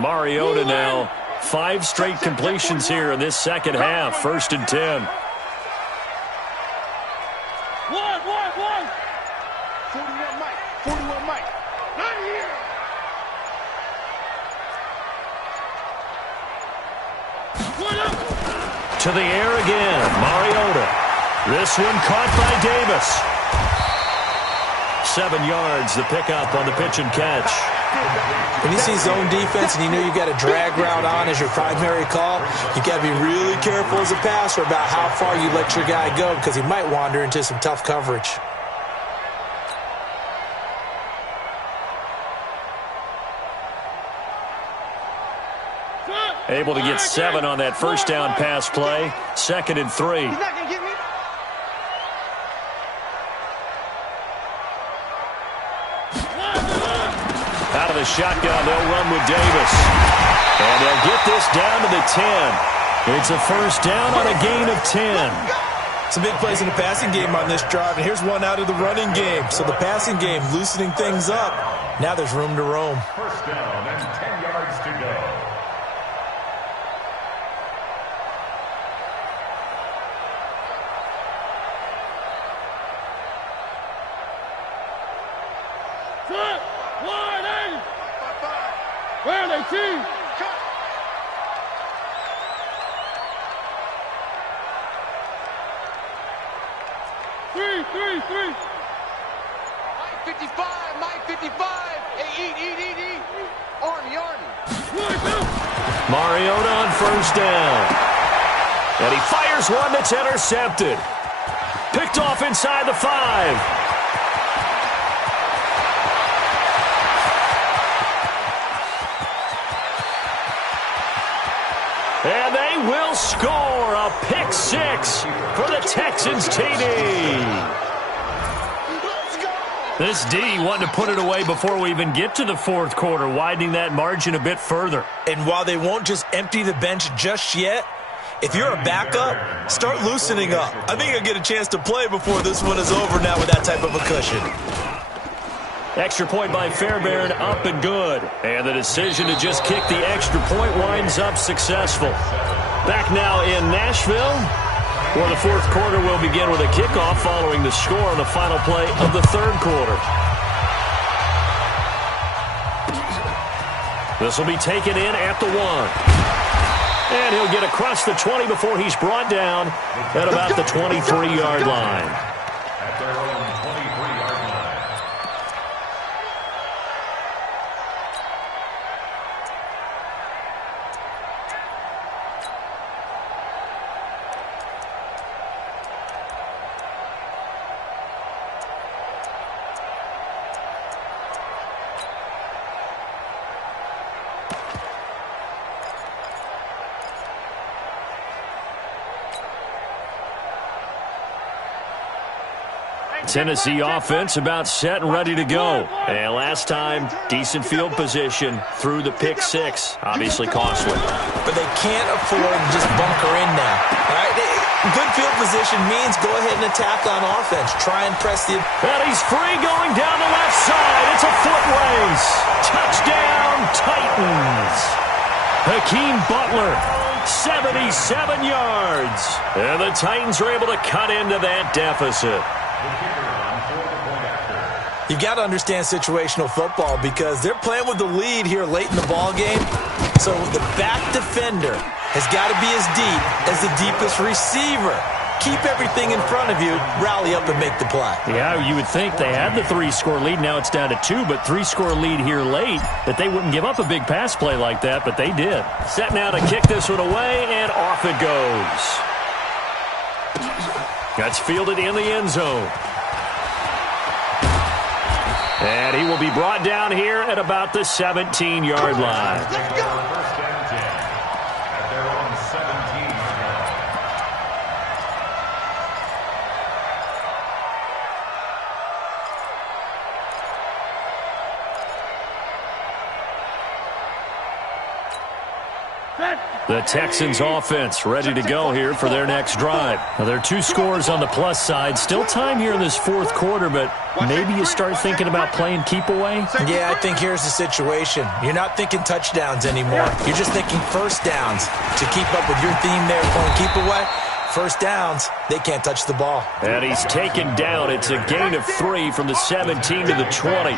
Mariota now, 5 straight completions here in this second half. 1st and 10. 41 Mike. 41 Mike. Not here. To the air again, Mariota. This one caught by Davis. 7 yards, the pickup on the pitch and catch. When you see zone defense and you know you got a drag route on as your primary call, you got to be really careful as a passer about how far you let your guy go because he might wander into some tough coverage. Able to get 7 on that first down pass play. 2nd and 3. He's not going to get me. Out of the shotgun, they'll run with Davis. And they'll get this down to the 10. It's a first down on a gain of 10. Some big plays in the passing game on this drive, and here's one out of the running game. So the passing game loosening things up. Now there's room to roam. First down and 10 yards to go. Three. Mike 55, Mike 55. Hey, eat. Army. Mariota on first down. And he fires one that's intercepted. Picked off inside the 5. And they will score a pick 6 for the Texans TD. This D wanting to put it away before we even get to the fourth quarter, widening that margin a bit further. And while they won't just empty the bench just yet, if you're a backup, start loosening up. I think you'll get a chance to play before this one is over now with that type of a cushion. Extra point by Fairbairn, up and good. And the decision to just kick the extra point winds up successful. Back now in Nashville, where the fourth quarter will begin with a kickoff following the score on the final play of the third quarter. This will be taken in at the 1. And he'll get across the 20 before he's brought down at about the 23-yard line. At their own 23-yard line. Tennessee offense about set and ready to go. And last time, decent field position through the pick 6. Obviously costly. But they can't afford to just bunker in now. All right? Good field position means go ahead and attack on offense. Try and press the... And he's free going down the left side. It's a foot race. Touchdown, Titans. Hakeem Butler, 77 yards. And the Titans are able to cut into that deficit. You've got to understand situational football because they're playing with the lead here late in the ball game. So the back defender has got to be as deep as the deepest receiver. Keep everything in front of you, rally up and make the play. Yeah, you would think they had the 3-score lead. Now it's down to 2, but 3-score lead here late. That they wouldn't give up a big pass play like that, but they did. Set now to kick this one away, and off it goes. That's fielded in the end zone. And he will be brought down here at about the 17-yard line. Let's go. First and 10 at their own 17-yard line. The Texans offense ready to go here for their next drive. Now, there are 2 scores on the plus side. Still time here in this fourth quarter, but maybe you start thinking about playing keep away? Yeah, I think here's the situation. You're not thinking touchdowns anymore. You're just thinking first downs. To keep up with your theme there, playing keep away, first downs, they can't touch the ball. And he's taken down. It's a gain of 3 from the 17 to the 20.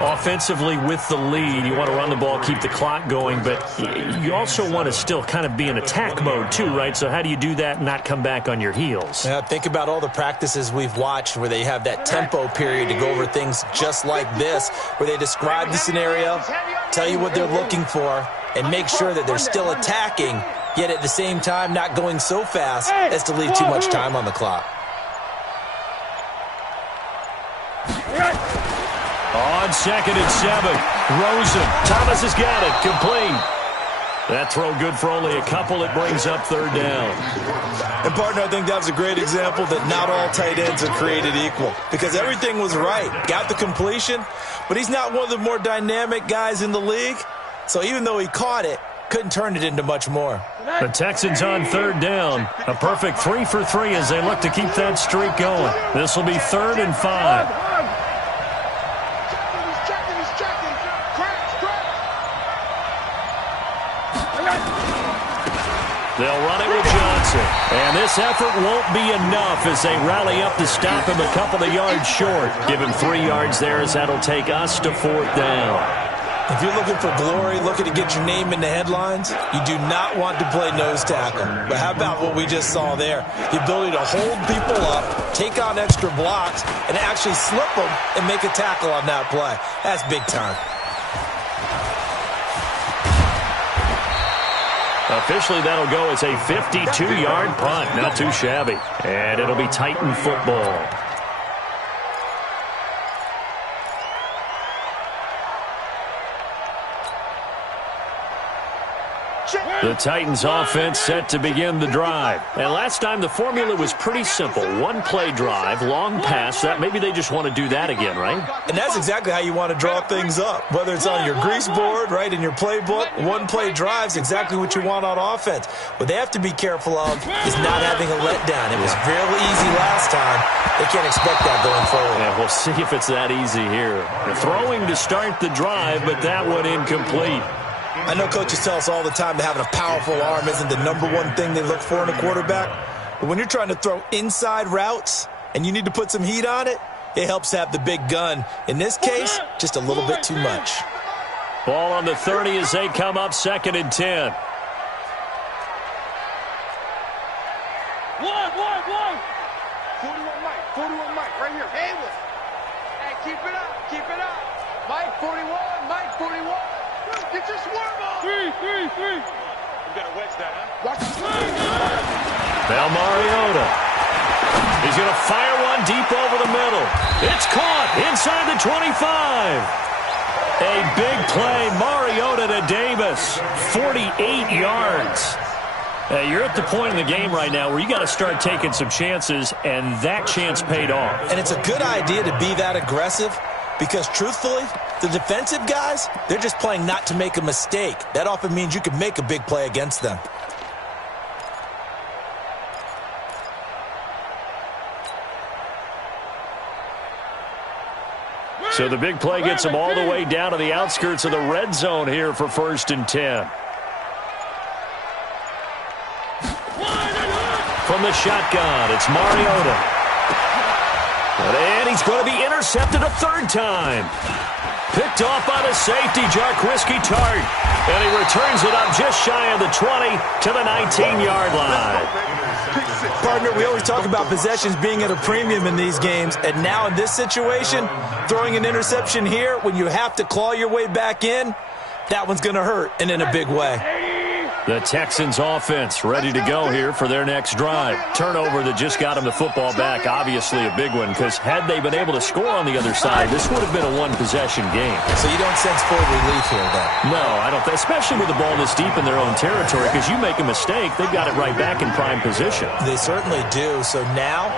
Offensively with the lead, you want to run the ball, keep the clock going, but you also want to still kind of be in attack mode too, right? So how do you do that and not come back on your heels? Yeah, think about all the practices we've watched where they have that tempo period to go over things just like this, where they describe the scenario, tell you what they're looking for, and make sure that they're still attacking, yet at the same time not going so fast as to leave too much time on the clock. On 2nd and 7, Rosen. Thomas has got it. Complete. That throw good for only a couple. It brings up 3rd down. And, partner, I think that was a great example that not all tight ends are created equal because everything was right. Got the completion, but he's not one of the more dynamic guys in the league. So even though he caught it, couldn't turn it into much more. The Texans on 3rd down. A perfect 3 for 3 as they look to keep that streak going. This will be 3rd and 5. They'll run it with Johnson. And this effort won't be enough as they rally up to stop him a couple of yards short. Give him 3 yards there as that'll take us to 4th down. If you're looking for glory, looking to get your name in the headlines, you do not want to play nose tackle. But how about what we just saw there? The ability to hold people up, take on extra blocks, and actually slip them and make a tackle on that play. That's big time. Officially, that'll go as a 52-yard punt. Not too shabby. And it'll be Titan football. The Titans offense set to begin the drive. And last time the formula was pretty simple. One play drive, long pass. That maybe they just want to do that again, right? And that's exactly how you want to draw things up. Whether it's on your grease board, right, in your playbook, one play drive's exactly what you want on offense. What they have to be careful of is not having a letdown. It was real easy last time. They can't expect that going forward. Yeah, we'll see if it's that easy here. They're throwing to start the drive, but that one incomplete. I know coaches tell us all the time that having a powerful arm isn't the number one thing they look for in a quarterback. But when you're trying to throw inside routes and you need to put some heat on it, it helps to have the big gun. In this case, just a little bit too much. Ball on the 30 as they come up 2nd and 10. One. 41 Mike, right here. Hey, keep it up. Mike 41. Get your swerve on. Three. You got to wedge that, huh? Watch the Now Mariota. He's going to fire one deep over the middle. It's caught inside the 25. A big play. Mariota to Davis. 48 yards. You're at the point in the game right now where you got to start taking some chances, and that chance paid off. And it's a good idea to be that aggressive because, truthfully, the defensive guys, they're just playing not to make a mistake. That often means you can make a big play against them. So the big play gets them all the way down to the outskirts of the red zone here for 1st and 10. From the shotgun, it's Mariota. And he's going to be intercepted a 3rd time. Picked off by the safety, Jarquiski Tart. And he returns it up just shy of the 20 to the 19-yard line. Partner, we always talk about possessions being at a premium in these games. And now in this situation, throwing an interception here when you have to claw your way back in, that one's going to hurt, and in a big way. The Texans offense ready to go here for their next drive. Turnover that just got them the football back, obviously a big one, because had they been able to score on the other side, this would have been a one-possession game. So you don't sense full relief here, though? No, I don't, especially with the ball this deep in their own territory, because you make a mistake, they've got it right back in prime position. They certainly do. So now,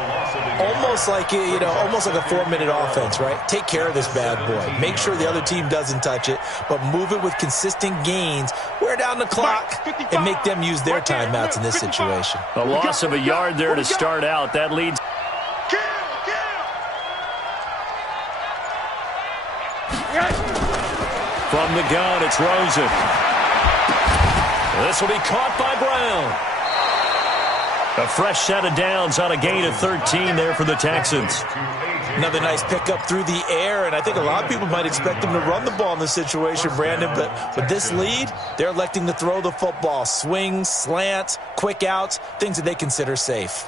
almost like almost like a 4-minute offense, right? Take care of this bad boy. Make sure the other team doesn't touch it, but move it with consistent gains. Wear down the clock and make them use their timeouts in this situation. A loss of a yard there to start out. That leads. From the gun, it's Rosen. This will be caught by Brown. A fresh set of downs on a gain of 13 there for the Texans. Another nice pickup through the air, and I think a lot of people might expect them to run the ball in this situation, Brandon, but with this lead, they're electing to throw the football. Swings, slants, quick outs, things that they consider safe.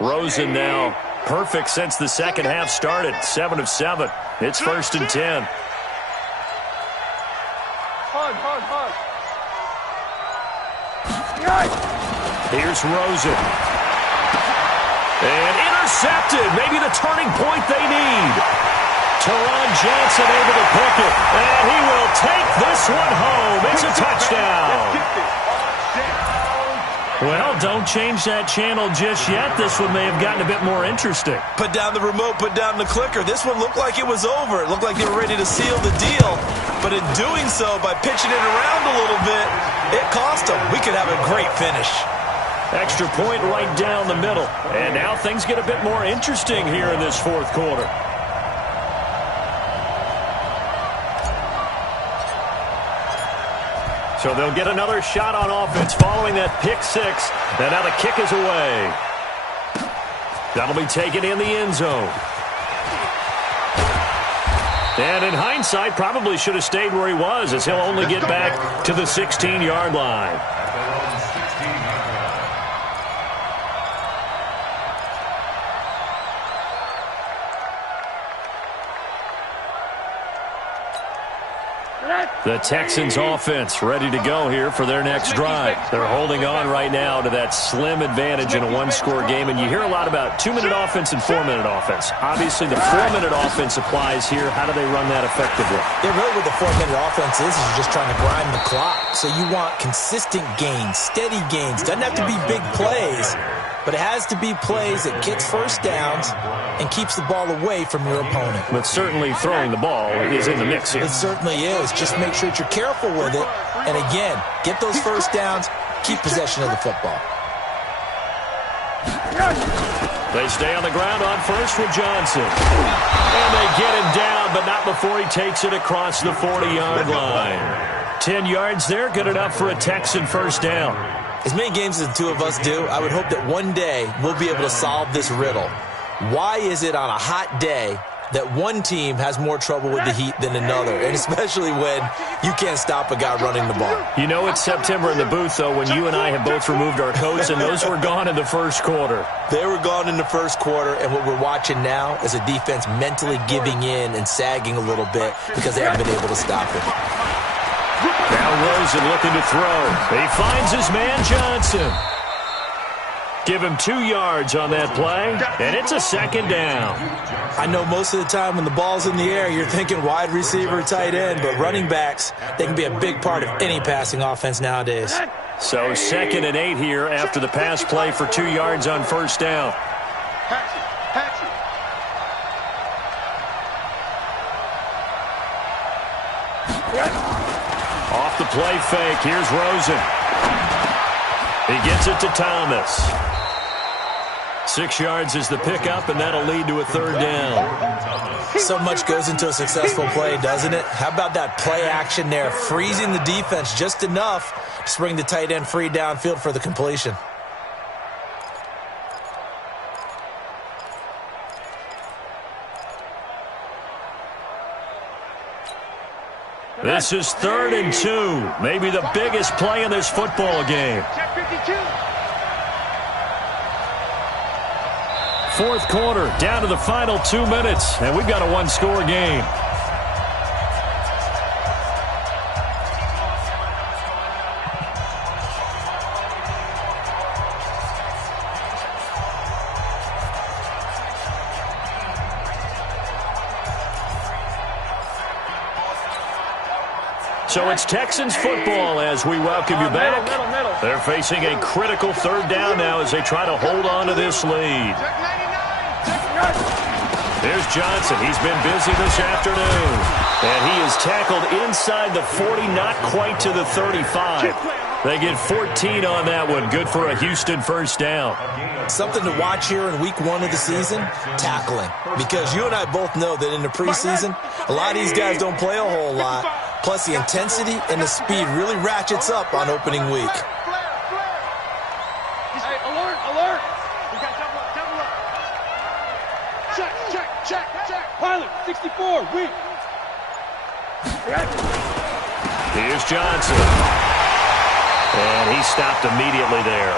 Rosen now perfect since the second half started. 7 of 7. It's 1st and 10. Hard. Here's Rosen. And intercepted. Maybe the turning point they need. Teron Johnson able to pick it. And he will take this one home. It's a touchdown. Well, don't change that channel just yet. This one may have gotten a bit more interesting. Put down the remote, put down the clicker. This one looked like it was over. It looked like they were ready to seal the deal. But in doing so, by pitching it around a little bit, it cost them. We could have a great finish. Extra point right down the middle. And now things get a bit more interesting here in this 4th quarter. So they'll get another shot on offense following that pick six. And now the kick is away. That'll be taken in the end zone. And in hindsight, probably should have stayed where he was, as he'll only get back to the 16-yard line. The Texans offense ready to go here for their next drive. They're holding on right now to that slim advantage in a one-score game, and you hear a lot about 2-minute offense and 4-minute offense. Obviously, the 4-minute offense applies here. How do they run that effectively? Yeah, really what the 4-minute offense is you're just trying to grind the clock. So you want consistent gains, steady gains. Doesn't have to be big plays, but it has to be plays that gets first downs and keeps the ball away from your opponent. But certainly throwing the ball is in the mix here. It certainly is. Just make sure that you're careful with it. And again, get those first downs, keep possession of the football. They stay on the ground on first with Johnson. And they get him down, but not before he takes it across the 40-yard line. 10 yards there, good enough for a Texan first down. As many games as the two of us do, I would hope that one day we'll be able to solve this riddle. Why is it on a hot day that one team has more trouble with the heat than another, and especially when you can't stop a guy running the ball? You know it's September in the booth, though, when you and I have both removed our coats, and those were gone in the first quarter. They were gone in the first quarter, and what we're watching now is a defense mentally giving in and sagging a little bit because they haven't been able to stop it. Now Rosen looking to throw. He finds his man Johnson. Give him 2 yards on that play, and it's a second down. I know most of the time when the ball's in the air, you're thinking wide receiver, tight end, but running backs, they can be a big part of any passing offense nowadays. So 2nd and 8 here after the pass play for 2 yards on first down. Off the play fake, here's Rosen. He gets it to Thomas. 6 yards is the pickup, and that'll lead to a third down. So much goes into a successful play, doesn't it? How about that play action there, freezing the defense just enough to bring the tight end free downfield for the completion. This is 3rd and 2, maybe the biggest play in this football game. Check 52. 4th quarter, down to the final 2 minutes, and we've got a one-score game. So it's Texans football as we welcome you back. They're facing a critical third down now as they try to hold on to this lead. Here's Johnson. He's been busy this afternoon. And he is tackled inside the 40, not quite to the 35. They get 14 on that one. Good for a Houston first down. Something to watch here in week 1 of the season, tackling. Because you and I both know that in the preseason, a lot of these guys don't play a whole lot. Plus, the intensity and the speed really ratchets up on opening week. Hey, alert, alert. We got double up. Check. Pilot, 64, weak. Here's Johnson. And he stopped immediately there.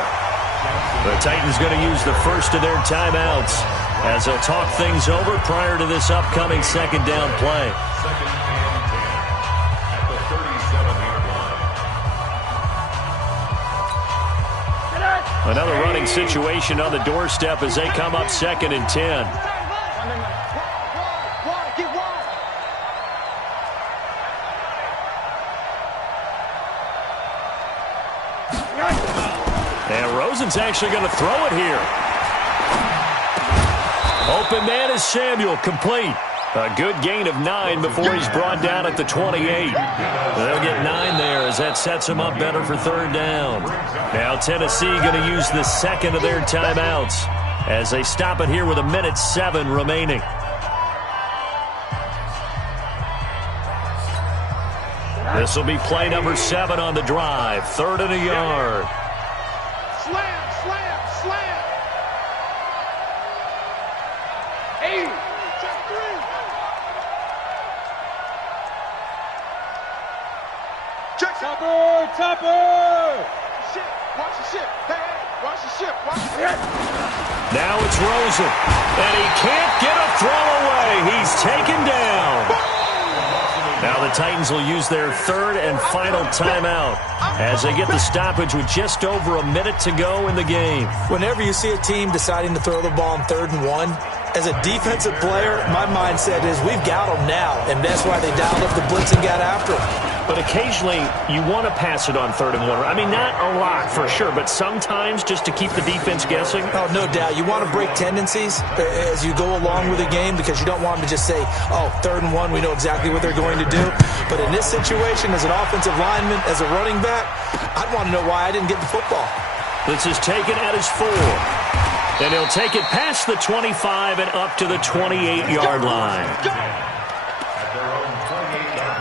The Titans going to use the first of their timeouts as they'll talk things over prior to this upcoming 2nd down play. Another running situation on the doorstep as they come up 2nd and 10. And Rosen's actually going to throw it here. Open man is Samuel, complete. A good gain of 9 before he's brought down at the 28. They'll get 9 there as that sets them up better for third down. Now Tennessee going to use the 2nd of their timeouts as they stop it here with 1:07 remaining. This will be play number 7 on the drive. 3rd and a yard. Slam, slam, slam. 8. Check 3. Check topper, topper. Ship, watch the ship. Hey, watch the ship. Watch the ship. Now it's Rosen, and he can't get a throw away. He's taken down. Now the Titans will use their 3rd and final timeout as they get the stoppage with just over a minute to go in the game. Whenever you see a team deciding to throw the ball on 3rd and 1, as a defensive player, my mindset is we've got them now, and that's why they dialed up the blitz and got after them. But occasionally, you want to pass it on 3rd and 1. I mean, not a lot for sure, but sometimes just to keep the defense guessing. Oh, no doubt. You want to break tendencies as you go along with the game because you don't want them to just say, oh, 3rd and 1, we know exactly what they're going to do. But in this situation, as an offensive lineman, as a running back, I'd want to know why I didn't get the football. This is taken at his 4. And he'll take it past the 25 and up to the 28-yard line. At their own 28-yard line.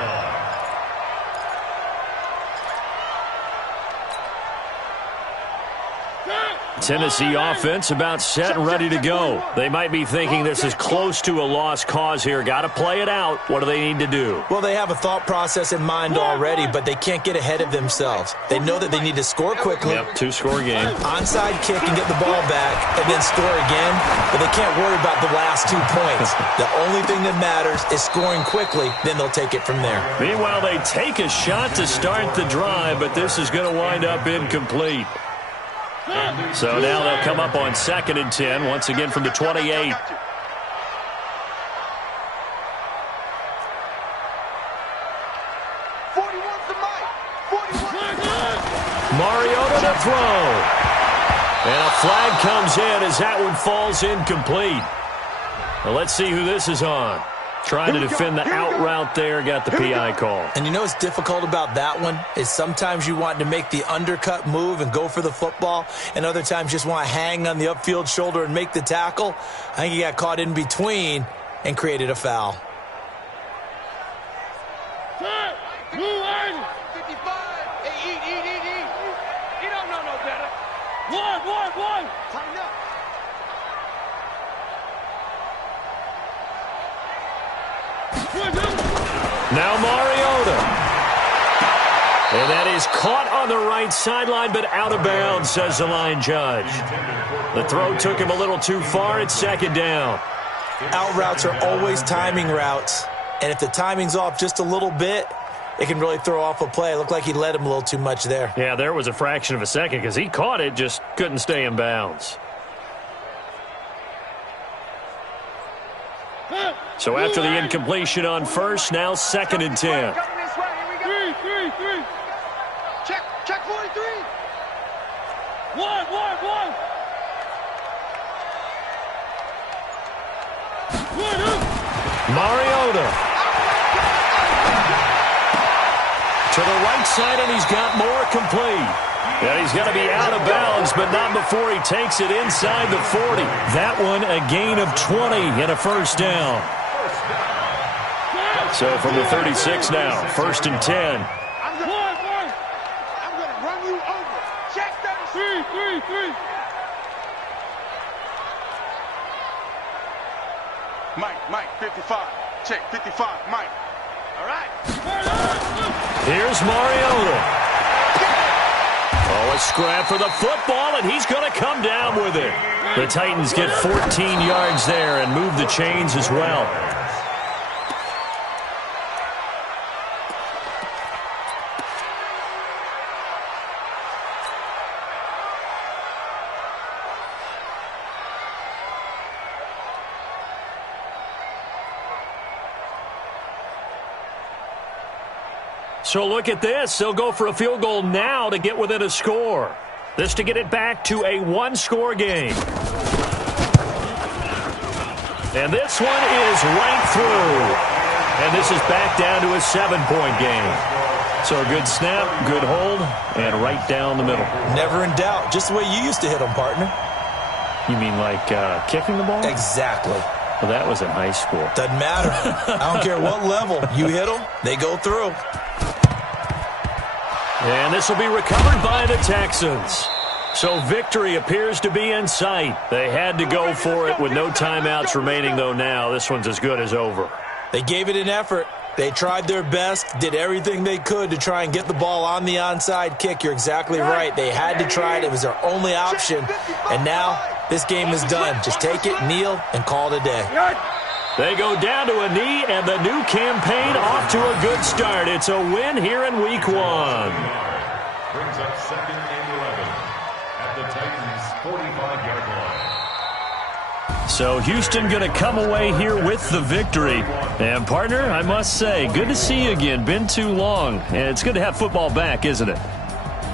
Tennessee offense about set and ready to go. They might be thinking this is close to a lost cause here. Got to play it out. What do they need to do? Well, they have a thought process in mind already, but they can't get ahead of themselves. They know that they need to score quickly. Yep, 2-score game. Onside kick and get the ball back and then score again, but they can't worry about the last 2 points. The only thing that matters is scoring quickly, then they'll take it from there. Meanwhile, they take a shot to start the drive, but this is going to wind up incomplete. So now they'll come up on 2nd and 10, once again from the 28. 41's the mic. 41's the mic. Mariota to throw. And a flag comes in as that one falls incomplete. Well, let's see who this is on. Trying to defend the out route there, got the PI call. And you know what's difficult about that one is sometimes you want to make the undercut move and go for the football, and other times just want to hang on the upfield shoulder and make the tackle. I think he got caught in between and created a foul. 55. Hey, eat. He don't know no better. One. Tighten up. Now Mariota. And that is caught on the right sideline, but out of bounds, says the line judge. The throw took him a little too far. It's 2nd down. Out routes are always timing routes, and if the timing's off just a little bit, it can really throw off a play. It looked like he led him a little too much there. Yeah, there was a fraction of a second because he caught it, just couldn't stay in bounds. So after the incompletion on 1st, now 2nd and 10. Three. Check 43. One. Mariota. To the right side, and he's got more complete. And he's going to be out of bounds, but not before he takes it inside the 40. That one, a gain of 20 and a 1st down. So from the 36 now, 1st and 10. I'm gonna run you over. Check 33. Mike, 55. Check 55, Mike. All right. Here's Mariota. Oh, a scrap for the football, and he's going to come down with it. The Titans get 14 yards there and move the chains as well. So look at this. They'll go for a field goal now to get within a score. This to get it back to a 1-score game. And this one is right through. And this is back down to a 7-point game. So a good snap, good hold, and right down the middle. Never in doubt. Just the way you used to hit them, partner. You mean like kicking the ball? Exactly. Well, that was in high school. Doesn't matter. I don't care what level. You hit them, they go through. And this will be recovered by the Texans. So victory appears to be in sight. They had to go for it with no timeouts remaining, though now this one's as good as over. They gave it an effort. They tried their best, did everything they could to try and get the ball on the onside kick. You're exactly right. They had to try it. It was their only option. And now this game is done. Just take it, kneel, and call it a day. They go down to a knee, and the new campaign off to a good start. It's a win here in Week 1. Brings up 2nd and 11 at the Titans' 45-yard line. So Houston going to come away here with the victory. And, partner, I must say, good to see you again. Been too long. And it's good to have football back, isn't it?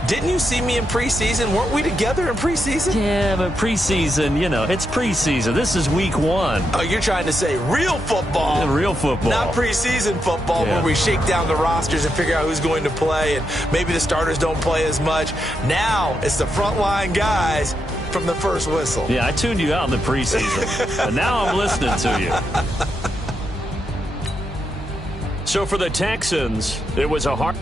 Didn't you see me in preseason? Weren't we together in preseason? Yeah, but preseason, you know, it's preseason. This is Week 1. Oh, you're trying to say real football. Yeah, real football. Not preseason football where we shake down the rosters and figure out who's going to play, and maybe the starters don't play as much. Now it's the frontline guys from the first whistle. Yeah, I tuned you out in the preseason, but now I'm listening to you. So for the Texans, it was a hard...